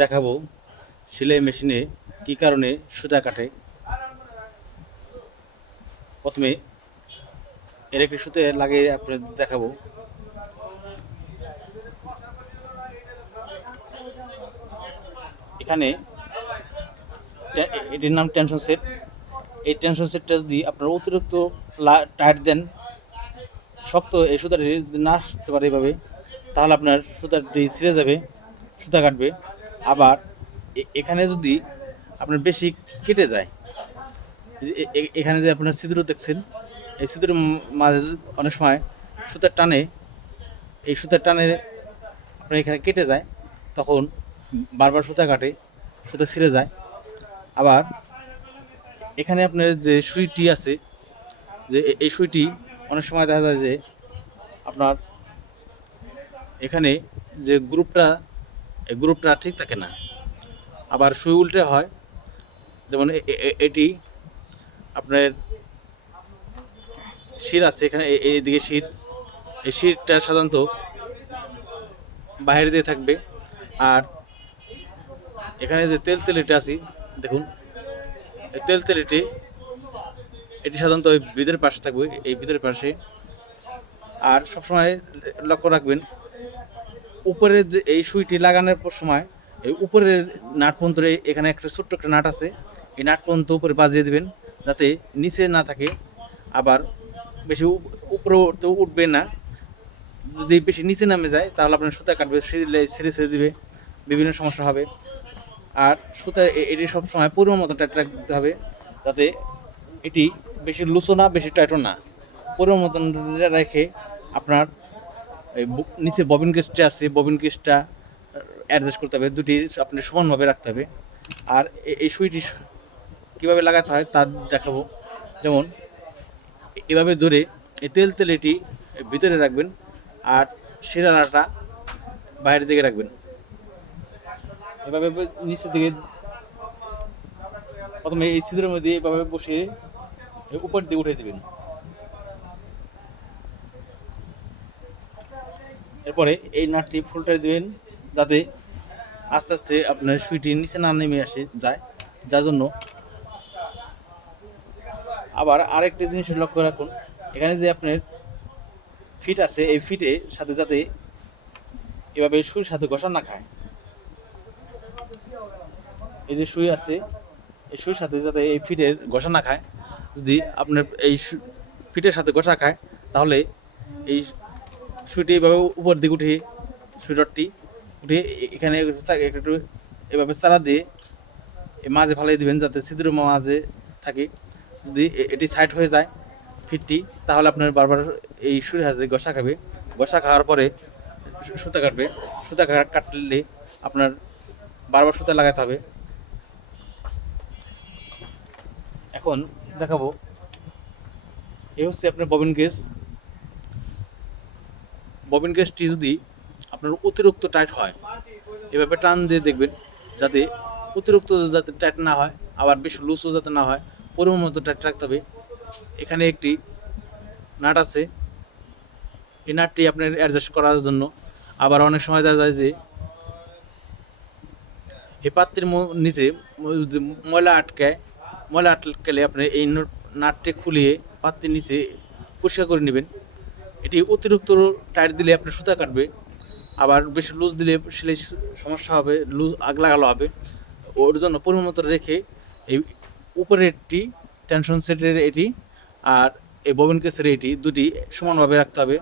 দেখাবো সেলাই মেশিনে কি কারণে সুতা কাটে। প্রথমে এর একটি সুতে লাগিয়ে আপনাদের দেখাবো। এখানে এটির নাম টেনশন সেট। এই টেনশন সেটটা যদি আপনারা অতিরিক্ত টাইট দেন, শক্ত এই সুতাটি যদি না আসতে পারে এভাবে, তাহলে আপনার সুতাটি ছিঁড়ে যাবে, সুতা কাটবে। আবার এখানে যদি আপনার বেশি কেটে যায়, এখানে যে আপনার ছিদ্র দেখছেন, এই ছিদ্রের মাঝে অনেক সময় সুতার টানে, এই সুতার টানে আপনার এখানে কেটে যায়, তখন বারবার সুতা কাটে, সুতা ছিঁড়ে যায়। আবার এখানে আপনার যে সুইটি আছে, যে এই সুইটি অনেক সময় দেখা যায় যে আপনার এখানে যে গ্রুপটা, এই গ্রুপটা ঠিক থাকে না। আবার সুই উল্টে হয়, যেমন এটি আপনার শির আছে এখানে, এইদিকে শির, এই শিরটা সাধারণত বাইরে দিয়ে থাকবে। আর এখানে যে তেলতেলিটা আছে দেখুন, এই তেলতেলিটি এটি সাধারণত ওই ভিতরের পাশে থাকবে, এই ভিতরের পাশে। আর সবসময় লক্ষ্য রাখবেন উপরের যে এই সুইটি লাগানোর সময় এই উপরের নাট পর্যন্ত, এখানে একটা ছোট্ট একটা নাট আছে, এই নাট পর্যন্ত উপরে বাজিয়ে দেবেন যাতে নিচে না থাকে। আবার বেশি উপরে তো উঠবে না, যদি বেশি নিচে নামে যায় তাহলে আপনার সুতা কাটবে, ছেড়ে ছেড়ে দিবে, বিভিন্ন সমস্যা হবে। আর সুতা এটি সবসময় পরিমাণ মতো টাইট রাখতে হবে, যাতে এটি বেশি লুচো না বেশি টাইটও না, পরিমাণ মতন রেখে আপনার এই নিচে ববিন কেসটা আছে, ববিন কেসটা অ্যাডজাস্ট করতে হবে, দুটি আপনি সমানভাবে রাখতে হবে। আর এই সুইটি কীভাবে লাগাতে হয় তা দেখাবো। যেমন এভাবে ধরে এই তেলটি ভিতরে রাখবেন, আর শিরালাটা বাইরের দিকে রাখবেন। এভাবে নিচের দিকে প্রথমে এই ছিদ্রের মধ্যে এভাবে বসিয়ে উপর দিকে উঠে দেবেন। এরপরে এই নাটটি ফুলটা দেবেন যাতে আস্তে আস্তে আপনার সুইটি নিচে না নেমে আসে যায়, যার জন্য। আবার আরেকটি জিনিস লক্ষ্য রাখুন, এখানে যে আপনার ফিট আছে, এই ফিটের সাথে যাতে এভাবে সুইয়ের সাথে ঘষা না খায়। এই যে সুই আছে, এই সুইয়ের সাথে যাতে এই ফিটের ঘষা না খায়। যদি আপনার এই ফিটের সাথে ঘষা খায় তাহলে এই সুইটি এভাবে উপর দিকে উঠে, সুইটারটি উঠে এখানে একটু এভাবে চারা দিয়ে মাঝে ফালাই দিবেন যাতে ছিদ্র মাঝে থাকে। যদি এটি সাইড হয়ে যায় ফিটটি, তাহলে আপনার বারবার এই সুইয়ের হাতে ঘষা খাবে, ঘষা খাওয়ার পরে সুতা কাটবে। সুতা কাটলে আপনার বারবার সুতা লাগাতে হবে। এখন দেখাবো, এই হচ্ছে আপনার ববিন কেস। ববিন কেসটি যদি আপনার অতিরিক্ত টাইট হয়, এভাবে টান দিয়ে দেখবেন যাতে অতিরিক্ত যাতে টাইট না হয়, আবার বেশি লুজও যাতে না হয়, পরিমাণ মতো টাইট রাখতে হবে। এখানে একটি নাট আছে, এই নাটটি আপনার অ্যাডজাস্ট করার জন্য। আবার অনেক সময় দেখা যায় যে এই পাত্রের নিচে ময়লা আটকালে আপনি এই নাটটি খুলিয়ে পাত্রের নিচে পরিষ্কার করে নেবেন। এটি অতিরিক্ত টাইট দিলে আপনার সুতা কাটবে, আবার বেশি লুজ দিলে সেলাই সমস্যা হবে, লুজ আগ লাগালো হবে। ওর জন্য পরিমাণ মতো রেখে এই উপরেরটি টেনশন সেটের এটি আর এই ববিন কেসের এটি দুটি সমানভাবে রাখতে হবে।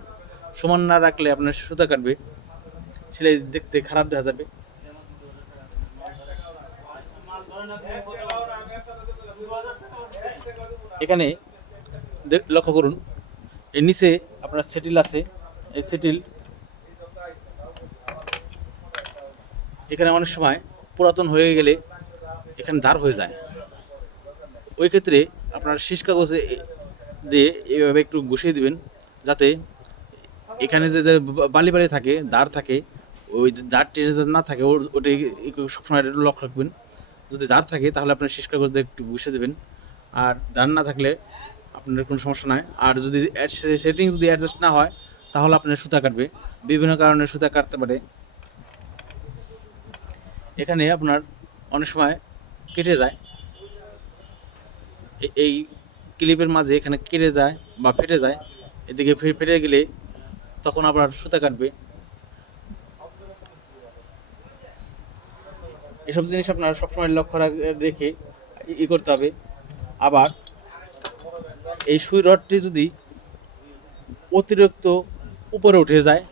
সমান না রাখলে আপনার সুতা কাটবে, সেলাই দেখতে খারাপ দেখা যাবে। এখানে লক্ষ্য করুন, এর নিচে আপনার সেটিল আছে, এই সেটিল এখানে অনেক সময় পুরাতন হয়ে গেলে এখানে দাঁড় হয়ে যায়। ওই ক্ষেত্রে আপনার শীষ কাগজে দিয়ে এভাবে একটু ঘষিয়ে দিবেন, যাতে এখানে যে বালি বালি থাকে, দাঁড় থাকে, ওই দাঁড়টি যাতে না থাকে, ওটি সবসময় লক্ষ্য রাখবেন। যদি দাঁড় থাকে তাহলে আপনার শীষ কাগজ দিয়ে একটু ঘষে দেবেন, আর দাঁড় না থাকলে আপনার কোনো সমস্যা নাই। আর যদি সেটিং যদি অ্যাডজাস্ট না হয় তাহলে আপনার সুতা কাটবে, বিভিন্ন কারণে সুতা কাটতে পারে। এখানে আপনার অনেক সময় কেটে যায়, এই ক্লিপের মাঝে এখানে কেটে যায় বা ফেটে যায়, এদিকে ফেটে গেলে তখন আপনার সুতা কাটবে। এসব জিনিস আপনার সবসময় লক্ষ্য রেখে করতে হবে। আবার এই সুই রডটি যদি অতিরিক্ত উপরে উঠে যায়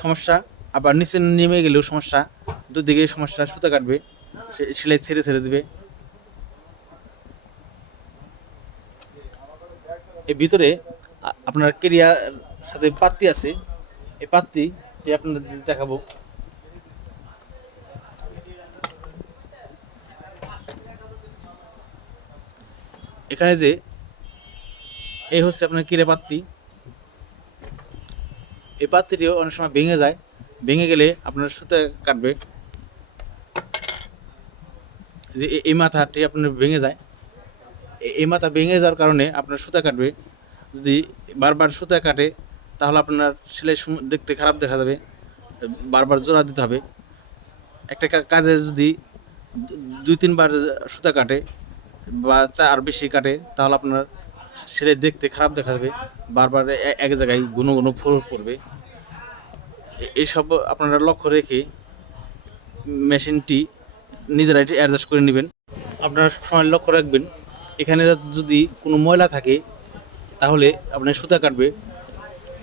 সমস্যা, আবার নিচে নেমে গেলেও সমস্যা, দুদিকে সমস্যা, সুতা কাটবে, সেলাই ছেড়ে ছেড়ে দেবে। এর ভিতরে আপনার কেরিয়ার সাথে পাত্তি আছে, এই পাত্তি আপনাদের দেখাবো। এখানে যে এই হচ্ছে আপনার কিরে পাত্তি, এই পাত্তিটিও অনেক সময় ভেঙে যায়, ভেঙে গেলে আপনার সুতা কাটবে। যে এই মাথাটি আপনার ভেঙে যায়, এই মাথা ভেঙে যাওয়ার কারণে আপনার সুতা কাটবে। যদি বারবার সুতা কাটে তাহলে আপনার সেলাই দেখতে খারাপ দেখা যাবে, বারবার জোড়া দিতে হবে। একটা কাজে যদি 2-3 বার সুতা কাটে বা 4 বেশি কাটে তাহলে আপনার সেলাই দেখতে খারাপ দেখা যাবে, বারবার এক জায়গায় ঘন ঘন ফোর করবে। এইসব আপনারা লক্ষ্য রেখে মেশিনটি নিজেরাই অ্যাডজাস্ট করে নেবেন। আপনারা সবসময় লক্ষ্য রাখবেন এখানে যদি কোনো ময়লা থাকে তাহলে আপনার সুতা কাটবে,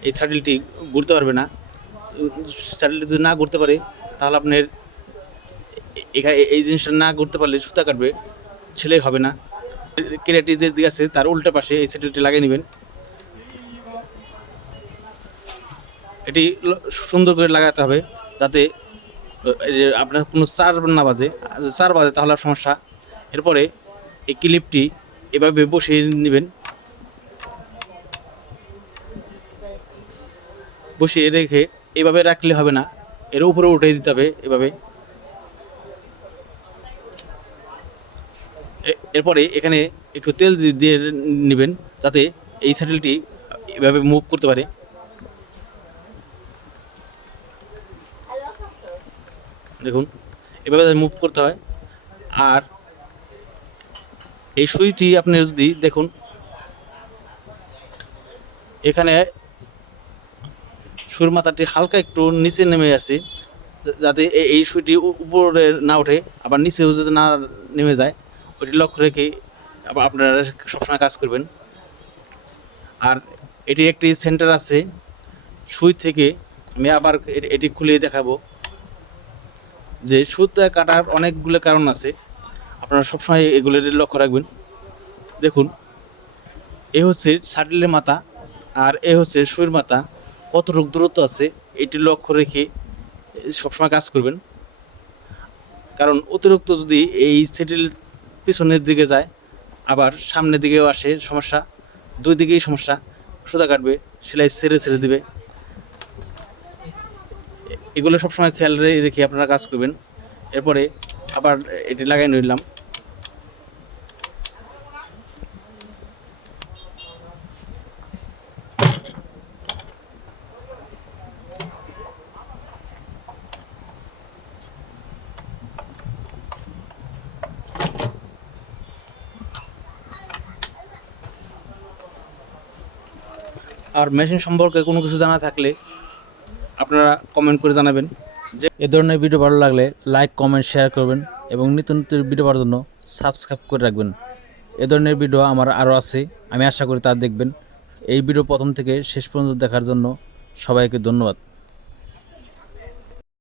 এই শাটলটি ঘুরতে পারবে না। শাটলটি যদি না ঘুরতে পারে তাহলে আপনার এখানে এই জিনিসটা না ঘুরতে পারলে সুতা কাটবে, সেলাই হবে না। কেরাটি যে দিকে আছে তার উল্টা পাশে এই শাটলটি লাগিয়ে নেবেন। এটি সুন্দর করে লাগাতে হবে যাতে আপনার কোনো চার না বাজে, চার বাজে তাহলে সমস্যা। এরপরে এই ক্লিপটি এভাবে বসিয়ে নেবেন, বসিয়ে রেখে এভাবে রাখলে হবে না, এর উপরে উঠে দিতে হবে এভাবে। এরপরে এখানে একটু তেল দিয়ে নেবেন যাতে এই শাটলটি এভাবে মুভ করতে পারে। দেখুন এভাবে মুভ করতে হয়। আর এই সুইটি আপনি যদি দেখুন এখানে সুর মাথাটি হালকা একটু নিচে নেমে আছে, যাতে এই সুইটি উপরে না ওঠে আবার নিচেও যদি না নেমে যায়, ওইটি লক্ষ্য রেখে আবার আপনারা সবসময় কাজ করবেন। আর এটির একটি সেন্টার আছে সুই থেকে, আমি আবার এটি খুলে দেখাবো। যে সুতা কাটার অনেকগুলো কারণ আছে, আপনারা সবসময় এগুলোর লক্ষ্য রাখবেন। দেখুন এ হচ্ছে শাটলের মাথা আর এ হচ্ছে সুইয়ের মাথা, কতটুকু দূরত্ব আছে এটি লক্ষ্য রেখে সবসময় কাজ করবেন। কারণ অতিরিক্ত যদি এই শাটল পিছনের দিকে যায় আবার সামনের দিকেও আসে সমস্যা, দুই দিকেই সমস্যা, সুতা কাটবে, সেলাই ছেড়ে ছেড়ে দিবে। এগুলো সবসময় খেয়াল রেখে আপনারা কাজ করবেন। এরপরে আবার এটি লাগাই নিলাম। আর মেশিন সম্পর্কে কোনো কিছু জানা থাকলে আপনারা কমেন্ট করে জানাবেন। যে এ ধরনের ভিডিও ভালো লাগলে লাইক, কমেন্ট, শেয়ার করবেন এবং নিত্য নতুন ভিডিও পাওয়ার জন্য সাবস্ক্রাইব করে রাখবেন। এ ধরনের ভিডিও আমার আরও আছে, আমি আশা করি তা দেখবেন। এই ভিডিও প্রথম থেকে শেষ পর্যন্ত দেখার জন্য সবাইকে ধন্যবাদ।